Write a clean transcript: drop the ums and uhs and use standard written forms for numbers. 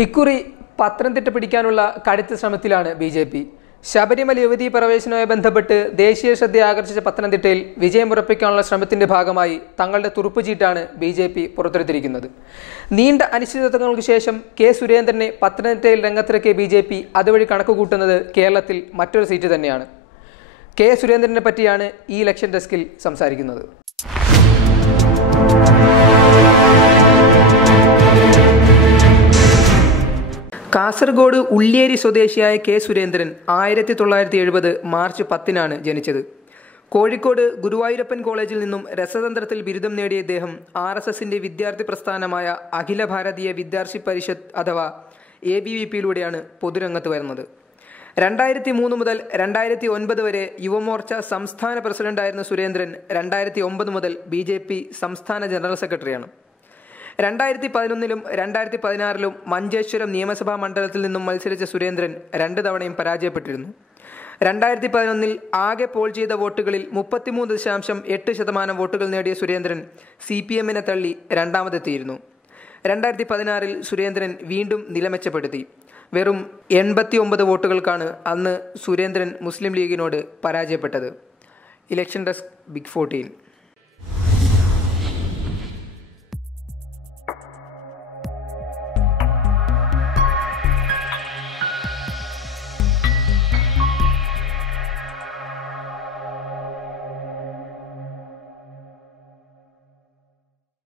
ഇക്കുറി പത്തനംതിട്ട പിടിക്കാനുള്ള കടുത്ത ശ്രമത്തിലാണ് ബി.ജെ.പി. ശബരിമല യുവതീ പ്രവേശനവുമായി ബന്ധപ്പെട്ട് ദേശീയ ശ്രദ്ധ ആകർഷിച്ച പത്തനംതിട്ടയിൽ വിജയമുറപ്പിക്കാനുള്ള ശ്രമത്തിന്റെ ഭാഗമായി തങ്ങളുടെ തുറുപ്പുചീട്ടാണ് ബി.ജെ.പി. പുറത്തെടുത്തിരിക്കുന്നത്. നീണ്ട അനിശ്ചിതത്വങ്ങൾക്ക് ശേഷം കെ സുരേന്ദ്രനെ പത്തനംതിട്ടയിൽ രംഗത്തിറക്കിയ ബി.ജെ.പി. അതുവഴി കണക്കുകൂട്ടുന്നത് കേരളത്തിൽ മറ്റൊരു സീറ്റ് തന്നെയാണ്. കെ സുരേന്ദ്രനെ പറ്റിയാണ് ഈ ഇലക്ഷൻ ഡെസ്കിൽ സംസാരിക്കുന്നത്. കാസർഗോഡ് ഉള്ളിയേരി സ്വദേശിയായ കെ സുരേന്ദ്രൻ 1970 മാർച്ച് 10 ജനിച്ചത്. കോഴിക്കോട് ഗുരുവായൂരപ്പൻ കോളേജിൽ നിന്നും രസതന്ത്രത്തിൽ ബിരുദം നേടിയ ഇദ്ദേഹം RSSന്റെ വിദ്യാർത്ഥി പ്രസ്ഥാനമായ അഖില ഭാരതീയ വിദ്യാർത്ഥി പരിഷത്ത് അഥവാ ABVPയിലൂടെയാണ് പൊതുരംഗത്ത് വരുന്നത്. 2003 മുതൽ 2009 വരെ യുവമോർച്ച സംസ്ഥാന പ്രസിഡന്റായിരുന്ന സുരേന്ദ്രൻ 2009 മുതൽ ബി.ജെ.പി. സംസ്ഥാന ജനറൽ സെക്രട്ടറിയാണ്. 2011 2016 മഞ്ചേശ്വരം നിയമസഭാ മണ്ഡലത്തിൽ നിന്നും മത്സരിച്ച സുരേന്ദ്രൻ 2 തവണയും പരാജയപ്പെട്ടിരുന്നു. 2011 ആകെ പോൾ ചെയ്ത വോട്ടുകളിൽ 33.8% വോട്ടുകൾ നേടിയ സുരേന്ദ്രൻ CPMനെ തള്ളി രണ്ടാമതെത്തിയിരുന്നു. 2016 സുരേന്ദ്രൻ വീണ്ടും നിലമെച്ചപ്പെടുത്തി. വെറും 89 വോട്ടുകൾക്കാണ് അന്ന് സുരേന്ദ്രൻ മുസ്ലിം ലീഗിനോട് പരാജയപ്പെട്ടത്. Election desk big 14.